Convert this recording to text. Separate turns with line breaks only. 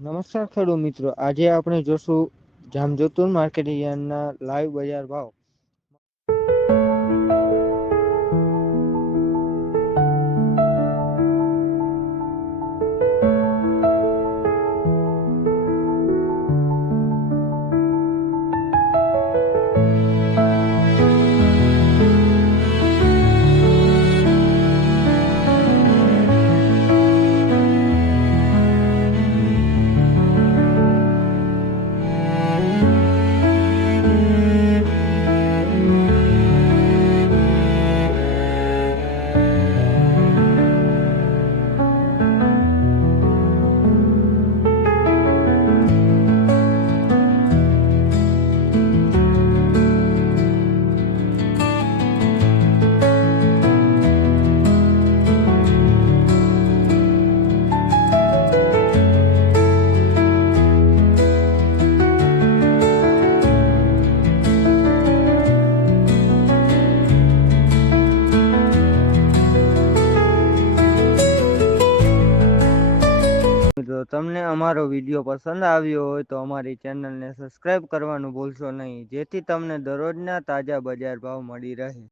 નમસ્કાર ખેડૂત મિત્રો. આજે આપણે જોશું જામજોતુર માર્કેટ યાર્ડના લાઈવ બજાર ભાવ. મિત્રો, તમને અમારો વીડિયો પસંદ આવ્યો હોય તો અમારી ચેનલને સબસ્ક્રાઈબ કરવાનું ભૂલશો નહીં, જેથી તમને દરરોજના તાજા બજાર ભાવ મળી રહે.